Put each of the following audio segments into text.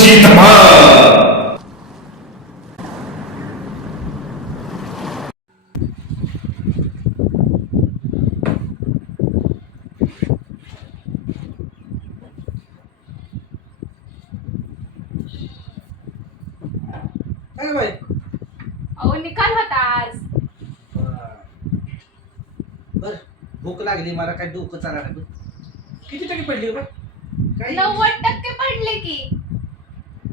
ढोलची धमाल. काय बाई अहो निकाल होता आज. बर भूक लागली मला काय डोकं चालणार नाही. किती टक्के पडली बा काय 90% पडले की.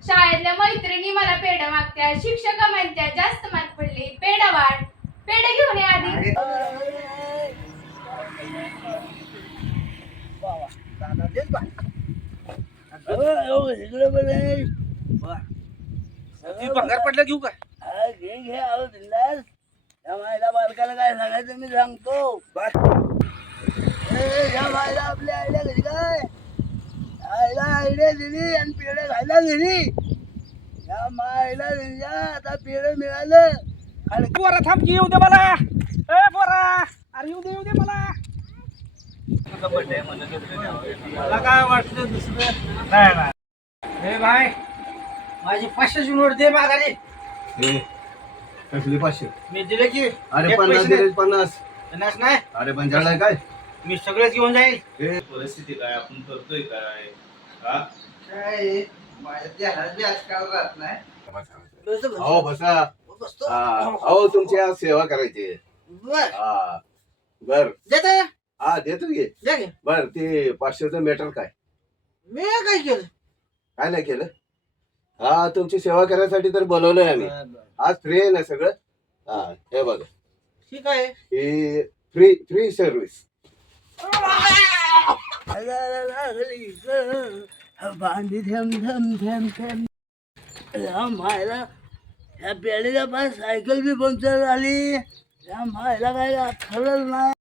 शाळेतल्या मैत्रिणी मला पेढ मागत्या, शिक्षक म्हणत्या जास्त मार्क पडले, पेढ वाट, पेढ घेऊन या आधी. अरे, ती भंगार पडला घेऊ का बालकाला काय सांगायचं मी सांगतो. या बायला आपल्या आईला घरी काय आईला आयडिया दिली आणि पेढे खायला दिली. या मायला दिल्या आता पेढे मिळालं. पोरा थांब की येऊ दे मला. ए पोरा अरे येऊ दे मला. मला काय वाटलं दुसरं नाही. हे भाई माझी 500ची नोट दे माघारी. कसली 500? मी दिले की अरे एक 50 पैसे दिले 50. नाही नाही अरे बंजाळा काय मी सगळेच घेऊन जाईल. हे परिस्थिती काय आपण करतोय काय हा काय माझ्या ध्यानात बी आजकाल राहत नाही. अहो बसा. हा, अहो तुमची आज सेवा करायची. बर हा बर देता हा देतो की. द्या की. बर ते 500चं मॅटर काय मी काय केलं काय नाही केलं. हा तुमची सेवा करायसाठी तर बोलवलंय आम्ही. आज फ्री आहे ना सगळं. हा हे बघा ठीक आहे. ही फ्री फ्री सर्व्हिस. बांधी थेंब थेंब थेंब थेंब. या मायला या पेढीच्या पास सायकल बी पंक्चर झाली. या मायला काय खरंच नाही.